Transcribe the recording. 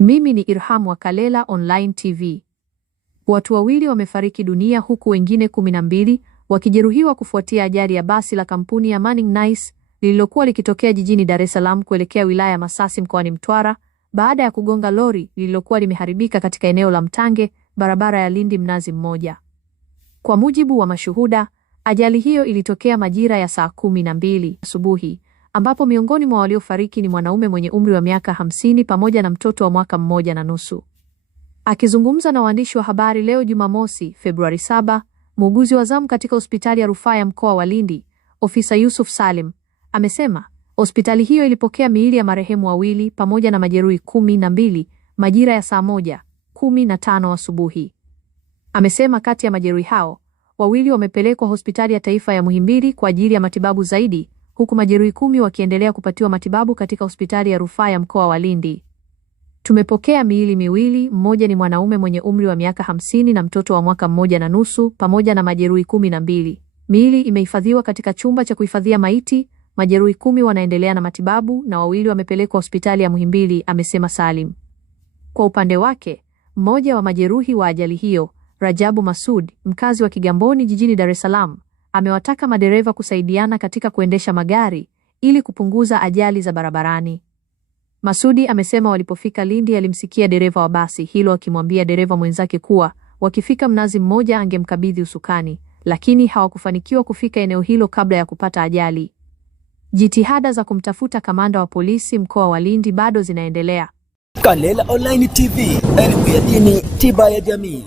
Mimi ni Irham wa Kalela Online TV. Watu wawili wamefariki dunia huku wengine 12 wakijeruhiwa kufuatia ajali ya basi la kampuni ya Manning Nice lililokuwa likitokea jijini Dar es Salaam kuelekea wilaya ya Masasi mkoani Mtwara baada ya kugonga lori lililokuwa limeharibika katika eneo la Mtange, barabara ya Lindi Mnazi Mmoja. Kwa mujibu wa mashuhuda, ajali hiyo ilitokea majira ya saa 12 asubuhi, ambapo miongoni mwa waliofariki ni mwanaume mwenye umri wa miaka 50 pamoja na mtoto wa mwaka 1.5. Akizungumza na waandishi wa habari leo Jumamosi, Februari 7, muuguzi wa zamu katika hospitali ya rufaa ya mkoa wa Lindi, Ofisa Yusuf Salim, amesema hospitali hiyo ilipokea miili ya marehemu wawili pamoja na majeruhi 12 majira ya saa 1:15 asubuhi. Amesema kati ya majeruhi hao, wawili wamepelekwa hospitali ya taifa ya Muhimbili kwa ajili ya matibabu zaidi, huku majeruhi 10 wakiendelea kupatiwa matibabu katika hospitali ya rufaa ya mkoa wa Lindi. Tumepokea miili miwili, mmoja ni mwanaume mwenye umri wa miaka 50 na mtoto wa mwaka 1.5 pamoja na majeruhi 12. Miili imehifadhiwa katika chumba cha kuhifadhia maiti, majeruhi 10 wanaendelea na matibabu na wawili wamepelekwa hospitali ya Muhimbili, amesema Salim. Kwa upande wake, mmoja wa majeruhi wa ajali hiyo, Rajabu Masud, mkazi wa Kigamboni jijini Dar es Salaam, amewataka madereva kusaidiana katika kuendesha magari ili kupunguza ajali za barabarani. Masudi amesema walipofika Lindi alimsikia dereva wa basi hilo akimwambia dereva mwenzake kuwa wakifika Mnazi Mmoja angemkabidhi usukani, lakini hawakufanikiwa kufika eneo hilo kabla ya kupata ajali. Jitihada za kumtafuta kamanda wa polisi mkoa wa Lindi bado zinaendelea. Kalela Online TV, elimu ya dini, tiba ya jamii.